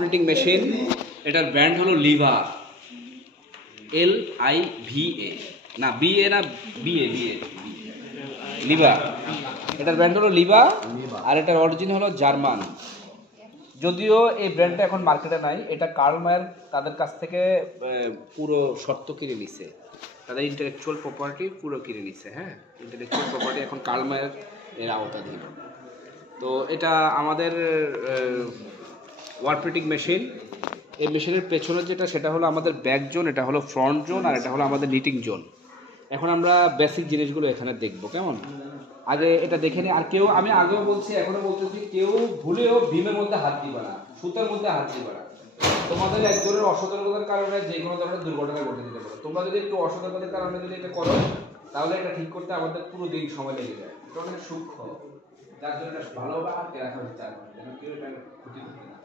Printing machine, এটার brand হলো Liva, LIVA, না BA না BA, লিভা। এটার ব্র্যান্ড হলো লিভা, আর এটার অরিজিন হলো জার্মান। যদিও এই ব্র্যান্ডটা এখন মার্কেটে নাই, এটা কার্ল মায়ার তাদের কাছ থেকে পুরো শর্ত কিনে নিছে, তাদের ইন্টেলেকচুয়াল প্রপার্টি পুরো কিনে নিছে। হ্যাঁ, ইন্টেলেকচুয়াল প্রপার্টি এখন কার্ল মায়ার এর আওতাধীন। তো এটা আমাদের ওয়ার প্রিন্টিং মেশিন। এই মেশিনের পেছনে যেটা, সেটা হলো আমাদের ব্যাক জোন, এটা হলো ফ্রন্ট জোন, আর এটা হলো আমাদের নিটিং জোন। এখন আমরা বেসিক জিনিসগুলো এখানে দেখবো, কেমন? আগে এটা দেখে নিই। আর কেউ, আমি আগেও বলছি এখনো বলতেছি, কেউ ভুলেও ভীমের মধ্যে হাত দিবা না, সুতার মধ্যে হাত দিবা না। তোমাদের একজনের অসতর্কতার কারণে যে কোনো ধরনের দুর্ঘটনা ঘটে যেতে পারে। তোমরা যদি একটু অসতর্কতার কারণে যদি এটা করো, তাহলে এটা ঠিক করতে আমাদের পুরো দিন সময় লেগে যায়। এটা অনেক সূক্ষ্ম, যার জন্য এটা ভালোভাবে আটকে রাখা হচ্ছে। আর যেন কেউ এটা ক্ষতি করতে না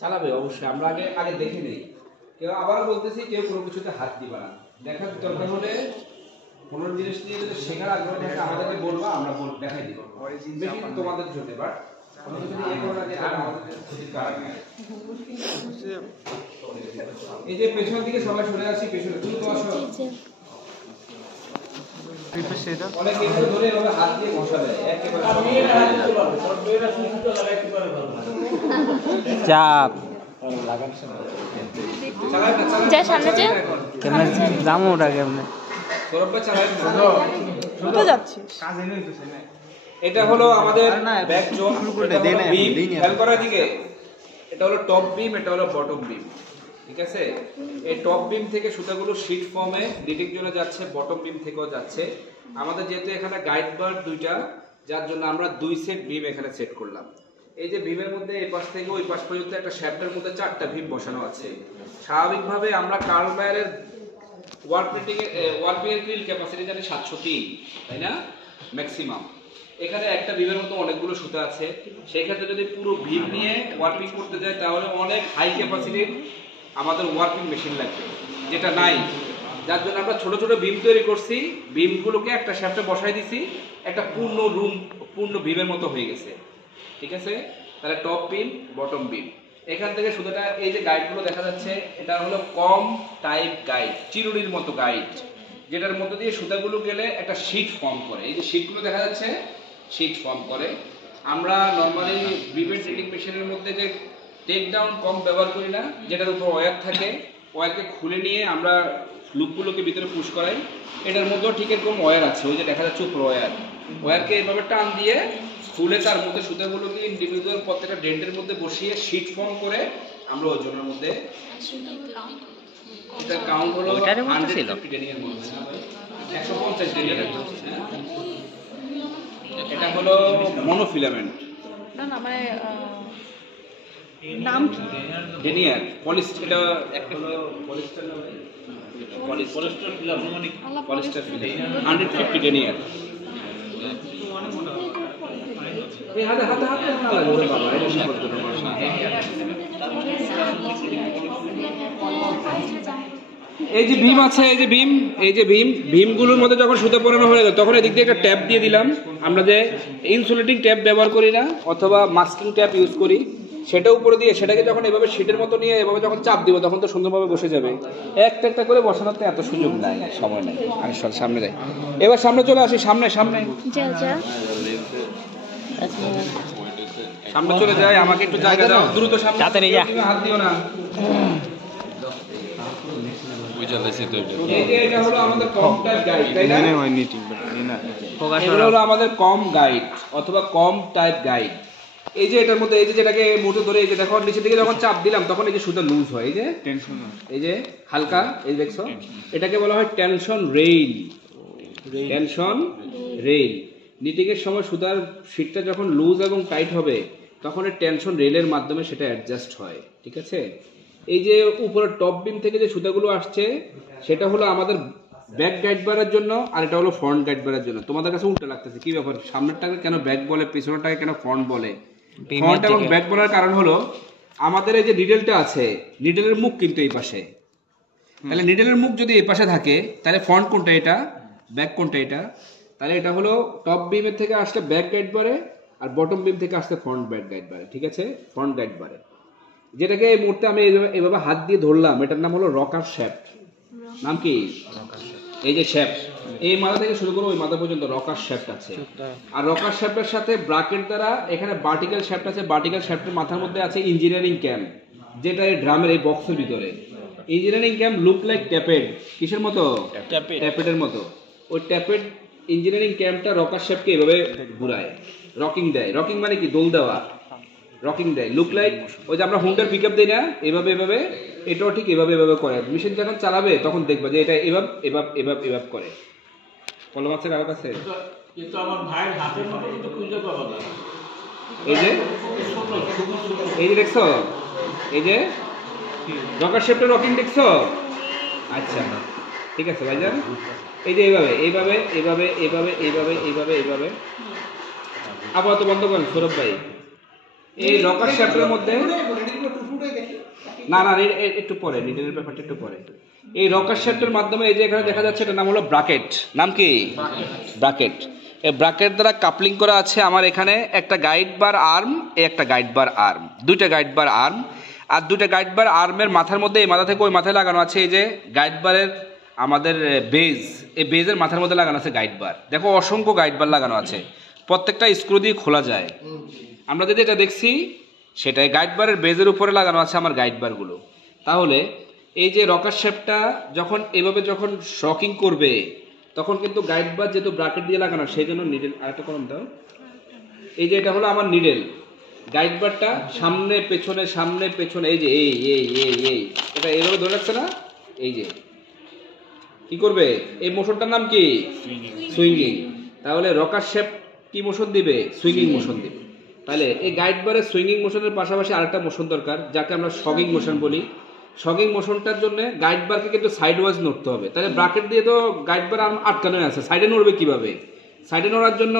চালাবে। অবশ্যই আমরা আগে দেখে নেই। কেউ আবারও বলতেছি, কেউ কোনো কিছুতে হাত দিবা না। দেখার দরকার হলে কোনো জিনিস নিয়ে যদি শেখার আগ্রহ থাকে আমাদেরকে বলবা, আমরা দেখাই দিব। বেশি তোমাদের জন্য, বাট আমাদের যদি এ করে না, আমাদের ক্ষতির কারণ। এই যে পেছনের দিকে সবাই সরে আসি, পেছনে তুমি তো আসো। অনেক কিছু ধরে এভাবে হাত দিয়ে বসাবে একেবারে। চাপ যা সামনে যা কেমনে জামু ওটা কেমনে সৌরভ চালায় না, তো যাচ্ছিস। এটা হলো আমাদের ব্যাক জোন, বিম খেয়াল করার দিকে। এটা হলো টপ বিম, এটা হলো বটম বিম, ঠিক আছে? এই টপ বিম থেকে সুতাগুলো শীট ফর্মে নিটিং জোনে যাচ্ছে, বটম বিম থেকেও যাচ্ছে। আমাদের যেহেতু এখানে গাইড বার দুইটা, যার জন্য আমরা 2 সেট বিম এখানে সেট করলাম। এই যে বিমের মধ্যে এই পাশ থেকে ওই পাশ পর্যন্ত একটা শ্যাফটের মধ্যে 4টা বিম বসানো আছে। স্বাভাবিকভাবে আমরা কার্ল মায়ারের ওয়াল প্রিন্টিং এর ক্রিল ক্যাপাসিটি জানি 703, তাই না? ম্যাক্সিমাম। এখানে একটা বিমের মতো অনেকগুলো সুতা আছে, সেই ক্ষেত্রে যদি পুরো বিম নিয়ে ওয়ার্কিং করতে যায়, তাহলে অনেক হাই ক্যাপাসিটির আমাদের ওয়ার্কিং মেশিন লাগবে, যেটা নাই। যার জন্য আমরা ছোট ছোট বিম তৈরি করছি, বিমগুলোকে একটা শ্যাফটে বসাই দিছি, একটা পূর্ণ বিমের মতো হয়ে গেছে, ঠিক আছে? তাহলে টপ বিম, বটম বিম। এখান থেকে সুতাটা, এই যে গাইডগুলো দেখা যাচ্ছে, এটা হলো কম টাইপ গাইড, চিরুনির মতো গাইড, যেটার মধ্যে দিয়ে সুতাগুলো গেলে একটা শীট ফর্ম করে। এই যে শীটগুলো দেখা যাচ্ছে, শীট ফর্ম করে। আমরা নর্মালি বিমের ড্রিলিং মেশিনের মধ্যে যে টেক ডাউন কম ব্যবহার করি না, যেটার উপর ওয়্যার থাকে, ওয়্যারকে খুলে নিয়ে আমরা লুপগুলোকে ভিতরে পুশ করাই। এটার মধ্যেও ঠিক এরকম ওয়্যার আছে, ওই যে দেখা যাচ্ছে উপর ওয়্যারকে এইভাবে টান দিয়ে খুলে তার মধ্যে সুতাগুলোকে ইন্ডিভিজুয়াল প্রত্যেকটা ডেন্টের মধ্যে বসিয়ে শীট ফর্ম করে আমরা ওজনের মধ্যে, এটা কাউন্ট হলো 150 ডেনিয়ার মধ্যে, 150 ডেনিয়ার। এটা হলো মনোফিলামেন্ট, না না মানে নাম কি? Denier polyester. এটা একটা হলো পলিস্টার, নামে polyester filament, polyester filament 150 denier. এই হাতে হাতে হাতে না লাগে বাবা, এটা কি করতে হবে? এই যে বিম আছে, এই যে বিম, এই যে ভীমগুলোর মধ্যে যখন সুতা পরানো হয়ে গেল, তখন এদিক দিয়ে একটা ট্যাপ দিয়ে দিলাম। আমরা যে ইনসুলেটিং ট্যাপ ব্যবহার করি না, অথবা মাস্কিং ট্যাপ ইউজ করি, সেটা উপরে দিয়ে সেটাকে যখন এভাবে শীটের মতো নিয়ে এভাবে যখন চাপ দিব, তখন তো সুন্দরভাবে বসে যাবে। একটা একটা করে বসানোর তো এত সুযোগ নাই, সময় নাই। আমি সামনে যাই, এবার সামনে চলে আসি, সামনে সামনে যা যা সামনে চলে যাই। আমাকে একটু জায়গা দাও, দ্রুত সামনে, হাত দিও না। এটা হলো আমাদের কম টাইপ গাইড, তাই না? এগুলো হলো আমাদের কম গাইড অথবা কম টাইপ গাইড। এই যে এটার মধ্যে, এই যে যেটাকে মুঠো ধরে, এই যে দেখো নিচের দিকে যখন চাপ দিলাম, তখন এই যে সুতা লুজ হয়, এই যে টেনশন, এই যে হালকা, এই দেখছো, এটাকে বলা হয় tension rail. Tension rail. Knitting এর সময় সুতার শীটটা যখন লুজ এবং টাইট হবে, তখন এই টেনশন রেলের মাধ্যমে সেটা অ্যাডজাস্ট হয়, ঠিক আছে? এই যে উপরে টপ বিম থেকে যে সুতাগুলো আসছে, সেটা হলো আমাদের ব্যাক গাইড বারের জন্য, আর এটা হলো ফ্রন্ট গাইড বারের জন্য। তোমাদের কাছে উল্টো লাগতেছে, কি ব্যাপার? সামনেরটাকে কেন ব্যাক বলে, পেছনেরটাকে কেন ফ্রন্ট বলে? ফ্রন্ট এবং ব্যাক বলার কারণ হলো, আমাদের এই যে নিডেলটা আছে, নিডেলের মুখ কিন্তু এই পাশে। তাহলে নিডেলের মুখ যদি এই পাশে থাকে, তাহলে ফ্রন্ট কোনটা, এটা ব্যাক কোনটা, এটা। তাহলে এটা হলো টপ বিমের থেকে আসলে ব্যাক গাইড বারে, আর বটম বিম থেকে আসছে ফ্রন্ট ব্যাক গাইড বারে, ঠিক আছে, ফ্রন্ট গাইড বারে, যেটাকে এই মুহূর্তে আমি এভাবে হাত দিয়ে ধরলাম, এটার নাম হলো রকার শ্যাফট। নাম কি? এই যে শ্যাফট, এই মাথা থেকে শুরু করে ওই মাথা পর্যন্ত রকার শ্যাফট আছে। আর রকার শ্যাফটের সাথে ব্রাকেট দ্বারা এখানে ভার্টিক্যাল শ্যাফট আছে। ভার্টিক্যাল শ্যাফটের মাথার মধ্যে আছে ইঞ্জিনিয়ারিং ক্যাম্প, যেটা এই ড্রামের এই বক্সের ভিতরে। ইঞ্জিনিয়ারিং ক্যাম্প লুক লাইক ট্যাপেড, কিসের মতো? ট্যাপেডের মতো। ওই ট্যাপেড ইঞ্জিনিয়ারিং ক্যাম্পটা রকার শ্যাফটকে এভাবে ঘুরায়, রকিং দেয়। রকিং মানে কি? দোল দেওয়া, রকিং দেয়। লুক লাইক ওই যে আমরা হুন্ডার পিক আপ দিই না, এভাবে এভাবে, এটাও ঠিক এভাবে এভাবে করে। মেশিন যখন চালাবে তখন দেখবা যে এটা এভাবে এভাবে এভাবে এভাবে করে। কলম আছে কারো কাছে? কিন্তু আমার ভাইয়ের হাতের মতো কিন্তু খুঁজে পাওয়া যায়। এই যে এই যে দেখছো, এই যে রকার শ্যাফটের রকিং দেখছো? আচ্ছা ঠিক আছে ভাইজান, এই যে এইভাবে এইভাবে এইভাবে এইভাবে এইভাবে এইভাবে এইভাবে। আপাতত বন্ধ করেন সৌরভ ভাই। এই রকার শ্যাফটের মধ্যে না না একটু পরে, নিডেলের ব্যাপারটা একটু পরে। এই রকার শ্যাফটের মাধ্যমে এই যে এখানে দেখা যাচ্ছে, এটার নাম হলো ব্রাকেট। নাম কি? ব্রাকেট। এই ব্রাকেট দ্বারা কাপলিং করা আছে আমার এখানে একটা গাইড বার আর্ম, একটা গাইড বার আর্ম, দুইটা গাইড বার আর্ম। আর দুইটা গাইড বার আর্মের মাথার মধ্যে এই মাথা থেকে ওই মাথায় লাগানো আছে এই যে গাইড বারের আমাদের বেজ, এই বেজের মাথার মধ্যে লাগানো আছে গাইড বার। দেখো অসংখ্য গাইড বার লাগানো আছে, প্রত্যেকটা স্ক্রু দিয়ে খোলা যায়। আমরা যদি এটা দেখছি সেটাই গাইড বারের বেজের উপরে লাগানো আছে আমার গাইড বারগুলো। তাহলে এই যে রকার শ্যাফটটা যখন এভাবে যখন শকিং করবে তখন কিন্তু গাইড বার যেহেতু ব্রাকেট দিয়ে লাগানো, সেই জন্য নিডেল আরেকটা কলম দাও। এই যে এটা হলো আমার নিডেল, গাইড বারটা সামনে পেছনে সামনে পেছনে, এই যে এই এই এই এই এটা এইভাবে ধরে রাখছে না, এই যে কি করবে? এই মোশনটার নাম কি? সুইঙ্গিং। তাহলে রকার শ্যাফট কি মোশন দিবে? সুইঙ্গিং মোশন দিবে। তাহলে এই গাইড বারের সুইঙ্গিং মোশনের পাশাপাশি আরেকটা মোশন দরকার, যাকে আমরা শকিং মোশন বলি। শকিং মোশনটার জন্য গাইড বারকে কিন্তু সাইড ওয়াইজ নড়তে হবে। তাহলে ব্রাকেট দিয়ে তো গাইড বার আটকানো আছে, সাইডে নড়বে কিভাবে? সাইডে নড়ার জন্য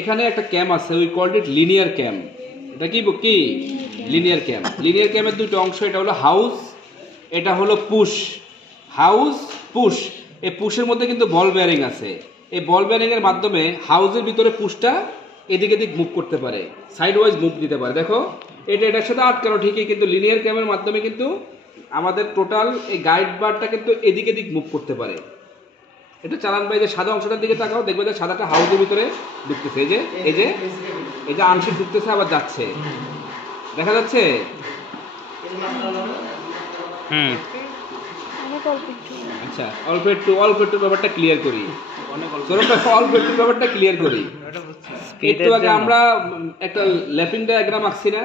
এখানে একটা ক্যাম আছে, উই কল্ড ইট লিনিয়ার ক্যাম। এটা কি কি? লিনিয়ার ক্যাম। লিনিয়ার ক্যামের দুটো অংশ, এটা হলো হাউস, এটা হলো পুশ। হাউস পুশ, এই পুশের মধ্যে কিন্তু বল বেয়ারিং আছে। এই বল বেয়ারিং এর মাধ্যমে হাউসের ভিতরে পুশটা এদিকে এদিক মুভ করতে পারে, সাইড ওয়াইজ মুভ দিতে পারে। দেখো এটা এটার সাথে আটকানো ঠিকই, কিন্তু লিনিয়ার ক্যামের মাধ্যমে কিন্তু আমাদের টোটাল এই গাইড বারটা কিন্তু এদিকে এদিক মুভ করতে পারে। এটা চালান ভাই, যে সাদা অংশটার দিকে তাকাও, দেখবে যে সাদাটা হাউসের ভিতরে ঢুকতেছে। এই যে এই যে এই যে আংশিক ঢুকতেছে আবার যাচ্ছে, দেখা যাচ্ছে? আচ্ছা অল্প একটু ব্যাপারটা ক্লিয়ার করি, অল্প একটু ব্যাপারটা ক্লিয়ার করি। একটু আগে আমরা একটা ল্যাপিং ডায়াগ্রাম আঁকছি না,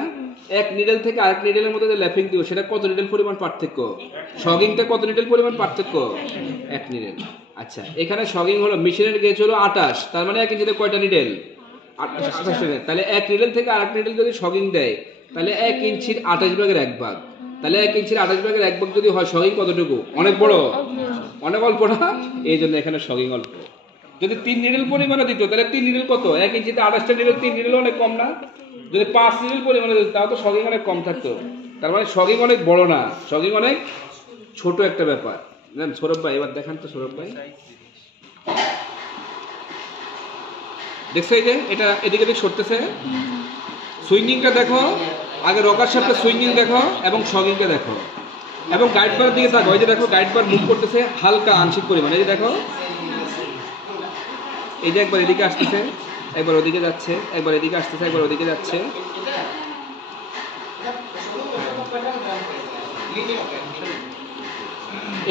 এক নিডেল থেকে আরেক নিডেলের মধ্যে যে ল্যাপিং দিব সেটা কত নিডেল পরিমাণ পার্থক্য? শগিংটা কত নিডেল পরিমাণ পার্থক্য? 1 নিডেল। আচ্ছা এখানে শগিং হলো, মেশিনের গেজ হলো 28, তার মানে 1 ইঞ্চিতে কয়টা নিডেল? 28 নিডেল। তাহলে এক নিডেল থেকে আরেক নিডেল যদি শগিং দেয় তাহলে 1 ইঞ্চির 28 ভাগের 1 ভাগ। তাহলে 1 ইঞ্চির 28 ভাগের 1 ভাগ যদি হয়, শগিং কতটুকু? অনেক বড়, অনেক অল্প না? এই জন্য এখানে শগিং অল্প। যদি 3 নিডেল পরিমাণে দিত তাহলে 3 নিডেল কত? 1 ইঞ্চিতে 28টা নিডেল, 3 নিডেল অনেক কম না? যদি 5 নিডেল পরিমাণে দিত তাও তো শগিং অনেক কম থাকতো। তার মানে শগিং অনেক বড় না, শগিং অনেক ছোট একটা ব্যাপার। সৌরভ ভাই এবার দেখান তো, সৌরভ ভাই দেখছো এই যে এটা এদিকে এদিক সরতেছে, সুইঙ্গিংটা দেখো আগে, রকার শ্যাফটের সুইঙ্গিং দেখো এবং শগিংটা দেখো, এবং গাইড বারের দিকে তাকাও। এই যে দেখো গাইড বার মুভ করতেছে হালকা আংশিক পরিমাণে, এই যে দেখো এই যে একবার এদিকে আসতেছে, একবার ওদিকে যাচ্ছে, একবার এদিকে আসতেছে, একবার ওদিকে যাচ্ছে।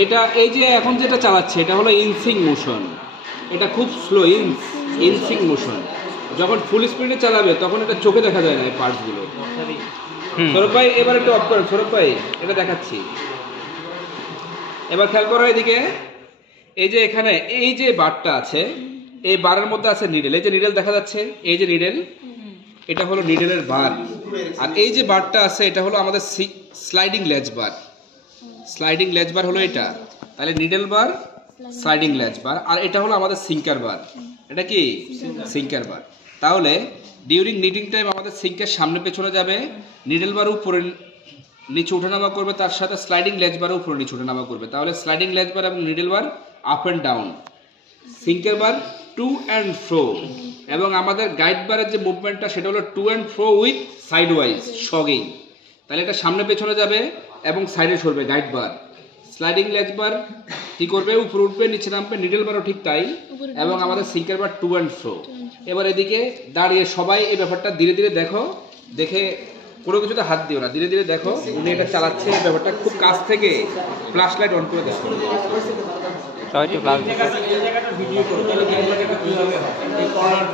এটা এই যে এখন যেটা চালাচ্ছে এটা হলো ইনসিং মোশন, এটা খুব স্লো ইনসিং মোশন। যখন ফুল স্পিডে চালাবে তখন এটা চোখে দেখা যায় না এই পার্টসগুলো। সৌরভ ভাই এবার একটু অফ করেন, সৌরভ ভাই এটা দেখাচ্ছি, এবার খেয়াল করো এদিকে। এই যে এখানে এই যে বারটা আছে, এই বারের মধ্যে আছে নিডেল, এই যে নিডেল দেখা যাচ্ছে, এই যে নিডেল, এটা হলো নিডেলের বার। আর এই যে বারটা আছে এটা হলো আমাদের স্লাইডিং লেজ বার। স্লাইডিং লেজ বার হলো এটা, তাহলে নিডেল বার, স্লাইডিং লেজ বার। আর এটা হলো আমাদের সিঙ্কার বার। এটা কি? সিঙ্কার বার। তাহলে ডিউরিং নিডিং টাইম আমাদের সিঙ্কের সামনে পেছনে যাবে, নিডেল বার উপরে নিচে ওঠানামা করবে, তার সাথে স্লাইডিং লেজ বার উপরে নিচে ওঠানামা করবে। তাহলে স্লাইডিং লেজ বার এবং needle bar up and down, সিঙ্কের বার টু অ্যান্ড ফ্রো, এবং আমাদের গাইড বারের যে মুভমেন্টটা সেটা হলো to and fro with sidewise shogging. তাহলে এটা সামনে পেছনে যাবে এবং সাইডে সরবে গাইড বার। স্লাইডিং লেজ বার কি করবে, উপরে উঠবে নিচে নামবে। নিডল বারও ঠিক তাই। এবং আমাদের sinker bar to and fro. এবার এদিকে দাঁড়িয়ে সবাই এই ব্যাপারটা ধীরে ধীরে দেখো, দেখে কোনো কিছুতে হাত দিও না, ধীরে ধীরে দেখো উনি এটা চালাচ্ছে। এই ব্যাপারটা খুব কাছ থেকে ফ্ল্যাশ লাইট অন করে দেখো। ভিডিও করো তাহলে একটা কিভাবে হয় এই কর্নার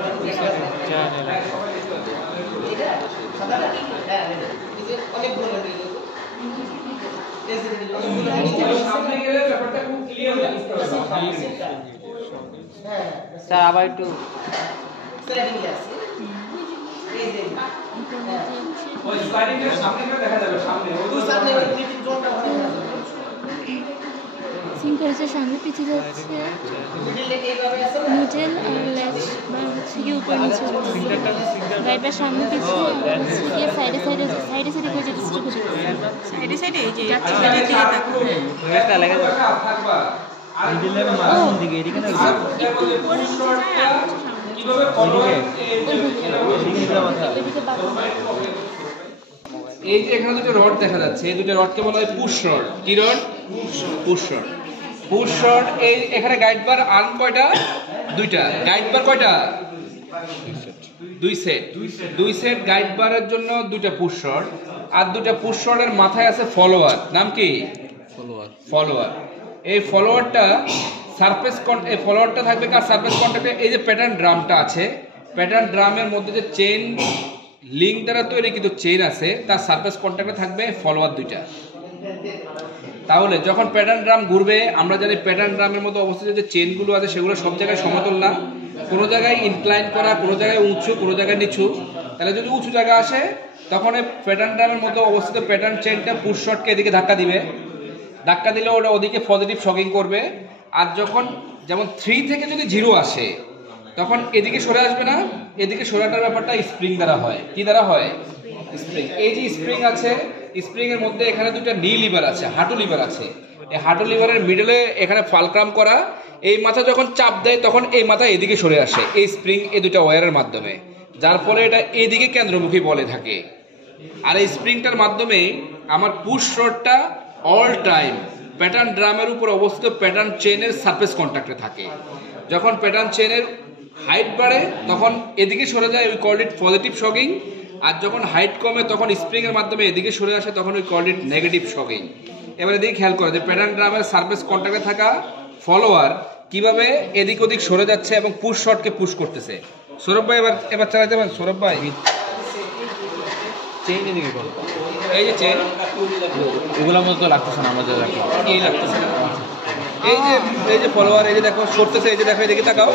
সামনে গেলে ব্যাপারটা খুব ক্লিয়ার হয়ে যাবে। স্যার আবার একটু ওই স্লাইডিং এর সামনেটা দেখা যাবে, সামনে ওই সামনে ওই ক্লিপিং জোনটা ভালো দেখা যাবে। সিঙ্কারের সামনে পিছিয়ে যাচ্ছে নিডল আর লেজ বা হচ্ছে কি উপর নিচে গাইডের সামনে পিছিয়ে গিয়ে সাইডে সাইডে সাইডে সাইডে করে যেতে চেষ্টা করছে। সাইডে সাইডে এই যে একটা লাগা থাকবা আর নিডলের মাঝখান দিকে এদিকে না কিভাবে ফরওয়ার্ড এই যে এখানে দুটো রড দেখা যাচ্ছে, এই দুটো রডকে বলা হয় পুশ রড। কি rod? Push rod. Push rod. এই এখানে গাইড বার আর্ম কয়টা? দুইটা। গাইড বার কয়টা? দুই সেট। দুই সেট গাইড বারের জন্য দুইটা পুশ রড। আর দুইটা পুশ রডের মাথায় আছে ফলোয়ার। নাম কি? ফলোয়ার। এই ফলোয়ারটা সারফেস এই ফলোয়ারটা থাকবে কার সারফেস কন্ট্যাক্টে? এই যে প্যাটার্ন ড্রামটা আছে, প্যাটার্ন ড্রামের মধ্যে যে চেইন লিঙ্ক দ্বারা তৈরি কিন্তু চেইন আছে, তার সারফেস কন্ট্যাক্টে থাকবে ফলোয়ার দুইটা। তাহলে যখন প্যাটার্ন ড্রাম ঘুরবে, আমরা জানি প্যাটার্ন ড্রামের মধ্যে অবস্থিত যে চেইনগুলো আছে সেগুলো সব জায়গায় সমতল না, কোনো জায়গায় ইনক্লাইন করা, কোনো জায়গায় উঁচু, কোনো জায়গায় নিচু। তাহলে যদি উঁচু জায়গা আসে তখন এই প্যাটার্ন ড্রামের মধ্যে অবস্থিত প্যাটার্ন চেইনটা পুশ শটকে এদিকে ধাক্কা দিবে। ধাক্কা দিলে ওটা ওদিকে পজিটিভ শকিং করবে। আর যখন যেমন 3 থেকে যদি 0 আসে তখন এদিকে সরে আসবে না, এদিকে সরাটার ব্যাপারটা স্প্রিং দ্বারা হয়। কি দ্বারা হয়? স্প্রিং। এই যে স্প্রিং আছে, স্প্রিং এর মধ্যে এখানে দুটো নি লিভার আছে, হাঁটু লিভার আছে। এই হাঁটু লিভারের মিডলে এখানে ফালক্রাম করা। এই মাথা যখন চাপ দেয় তখন এই মাথা এদিকে সরে আসে এই স্প্রিং এই দুটো ওয়্যারের মাধ্যমে, যার ফলে এটা এদিকে কেন্দ্রমুখী বলে থাকে। আর এই স্প্রিংটার মাধ্যমে আমার পুশ রডটা অল টাইম প্যাটার্ন ড্রামের উপর অবস্থিত প্যাটার্ন চেইনের সারফেস কন্ট্যাক্টে থাকে। যখন প্যাটার্ন চেইনের হাইট বাড়ে তখন এদিকে সরে যায়, we call it positive shogging. আর যখন হাইট কমে তখন স্প্রিং এর মাধ্যমে এদিকে সরে আসে, তখন we call it negative shocking. এবার এদিকে খেয়াল করে যে প্যাটার্ন ড্রামের সারফেস কন্ট্যাক্টে থাকা ফলোয়ার কিভাবে এদিক ওদিক সরে যাচ্ছে এবং পুশ শটকে পুশ করতেছে। সৌরভ ভাই এবার চালাতে পারেন। সৌরভ ভাই চেইন এদিকে করো, এই যে চেইন ওগুলোর মতো লাগতেছে না, আমাদের এই লাগতেছে না। এই যে ফলোয়ার, এই যে দেখো সরতেছে, এই যে দেখো এদিকে তাকাও,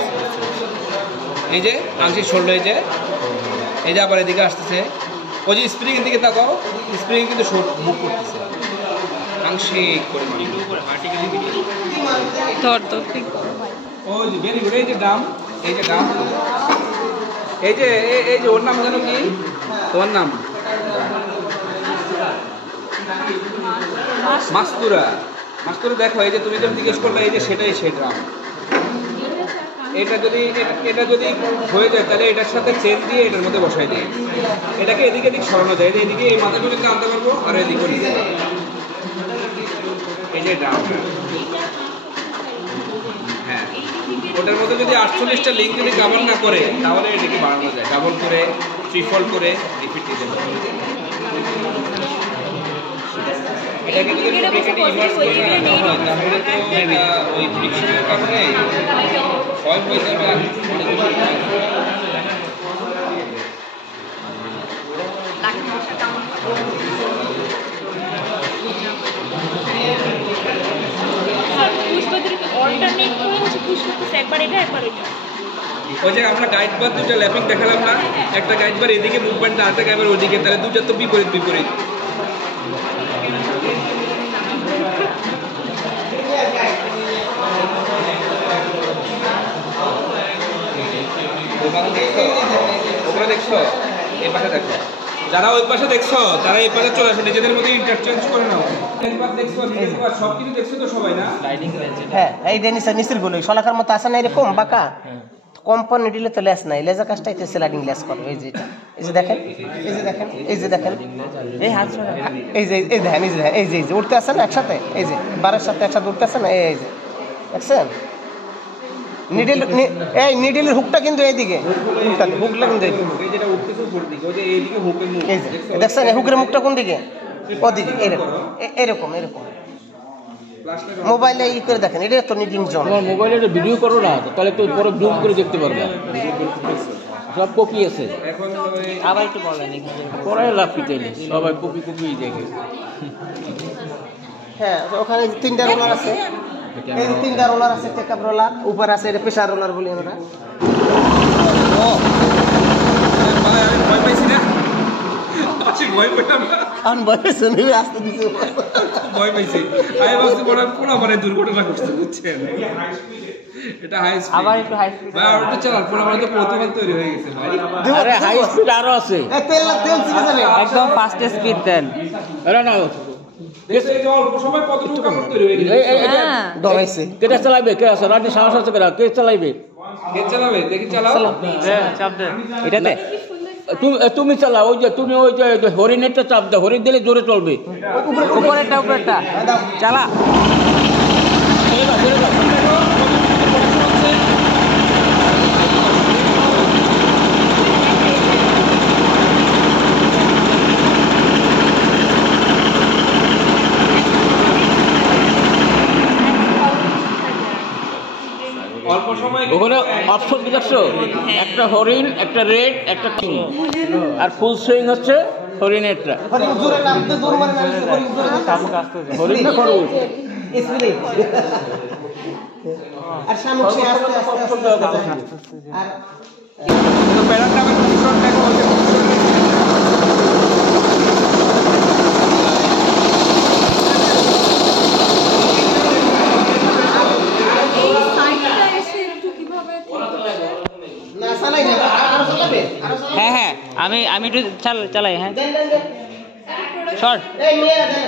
এই যে আংশিক সরলো, এই যে আবার এদিকে আসতেছে। ওই যে স্প্রিং এর দিকে তাকাও, স্প্রিং কিন্তু মুভ করতেছে আংশিক পরিমাণে। ওই যে ভেরি গুড। এই যে ডাম, এই যে ডাম, এই যে ওর নাম জানো কি? তোমার নাম? মাস্তুরা। মাস্তুরা দেখো, এই যে তুমি যেমন জিজ্ঞেস করলে, এই যে সেটাই সেই ড্রাম। এটা যদি হয়ে যায় তাহলে এটার সাথে চেন দিয়ে এটার মধ্যে বসাই দিই, এটাকে এদিকে এদিক সরানো যায়। এদিকে এই মাথা পর্যন্ত আনতে পারবো আর এদিকে নিতে পারবো। এই যে ড্রাম, হ্যাঁ, ওটার মধ্যে যদি 48টা লিঙ্ক যদি ডাবল না করে তাহলে এটাকে বাড়ানো যায়, ডাবল করে, ট্রিপল করে, রিপিট দিতে পারে। এটাকে যদি ক্রিকেটে ইমার্জ করে রাখা হয় তাহলে তো এটা ওই ফ্রিকশনের কারণে ক্ষয় হয়ে যাবে। আর ওই যে আমরা গাইড বার দুটো ল্যাপিং দেখালাম না, একটা গাইড বার এদিকে মুভমেন্ট, আরেকটা গাইড বার ওদিকে, তাহলে দুটো তো বিপরীত বিপরীত। ওগুলো দেখছো, এই পাশে দেখো। যারা ওই পাশে দেখছো তারা এই পাশে চলে আসো, নিজেদের মধ্যে ইন্টারচেঞ্জ করে নাও। দেখছো সব কিছু দেখছো তো সবাই না? হ্যাঁ, এই নিচের গুলো শলাকার মতো আছে না এরকম বাঁকা, কম্পাউন্ড নিডলে তো লেস নাই, লেজার কাজটা এটা স্লাইডিং লেস করে। এই যে এটা, এই যে দেখেন, এই যে দেখেন, এই যে দেখেন, এই হাত ছড়া এই যে এই দেখেন, এই যে দেখেন, এই যে উঠতে আছে না একসাথে, এই যে বারের সাথে একসাথে উঠতে আছে না, এই যে দেখছেন নিডল, এই নিডলের হুকটা কিন্তু এইদিকে, হুকটা কিন্তু এইদিকে, এই যেটা উঠতেছে উপর দিকে, ওই যে এইদিকে হুকের মুখ, এই যে দেখছেন এই হুকের মুখটা কোন দিকে, ওদিকে, এরকম এরকম এরকম। মোবাইলে ই করে দেখেন, এটা তো নিডিং জোন। তোমার মোবাইলে একটা ভিডিও করো না, তাহলে তো পরে জুম করে দেখতে পারবে, সব কপি আছে। এখন আবার একটু বলেন এখানে পরে লাভ কি চাইলে সবাই কপি কপি দেখে। হ্যাঁ ওখানে 3টা রোলার আছে, এই 3টা রোলার আছে, টেকআপ রোলার উপর আছে, এটা প্রেসার রোলার বলি আমরা। ভাই আমি ভয় পাইছি না, ভয় পেলাম না, আমি ভয় পেয়েছি, আসতে দিছি, ভয় পাইছি। আমি ভাবছি পুরো মানে দুর্ঘটনা করছে, বুঝছেন? এটা হাই স্পিড, আবার একটু হাই স্পিড ভাই আর একটু চালান, পুরো মানে তো প্রতিমান তৈরি হয়ে গেছে ভাই। আরে হাই স্পিড আরো আছে, তেল ছিঁড়ে যাবে। একদম ফাস্ট স্পিড দেন। আরে না এই যে অল্প সময় কতটুকু কাপড় তৈরি হয়ে গেছে। হ্যাঁ ডরাইছে। কেটে চালাইবে, কে আছে রানি সাহস আছে, কে চালাইবে? কে চালাবে? দেখি চালাও। চাপ দেন এটাতে। তুমি চালাও, ওই যে তুমি ওই যে হরিণেরটা চাপ দাও, হরিণ দিলে জোরে চলবে। উপরেরটা চালা। অল্প সময় ওখানে অপশন কি দেখছো? একটা হরিণ, একটা রেড, একটা কিং, আর ফুল সুইং হচ্ছে হরিণেরটা। হরিণ জোরে নামতে দূর মানে নামতে, হরিণ জোরে হরিণ না খরগোশ? স্পিডে। আর শামুক সে আস্তে আস্তে আস্তে আর প্যারাটা আমি কন্ট্রোল দেখো, ওই যে না চালাই না, আরো চালাবে, আরো চালাবে। হ্যাঁ হ্যাঁ আমি একটু চালাই। হ্যাঁ দেন দেন দেন, শর্ট। এই নিয়ে দেন।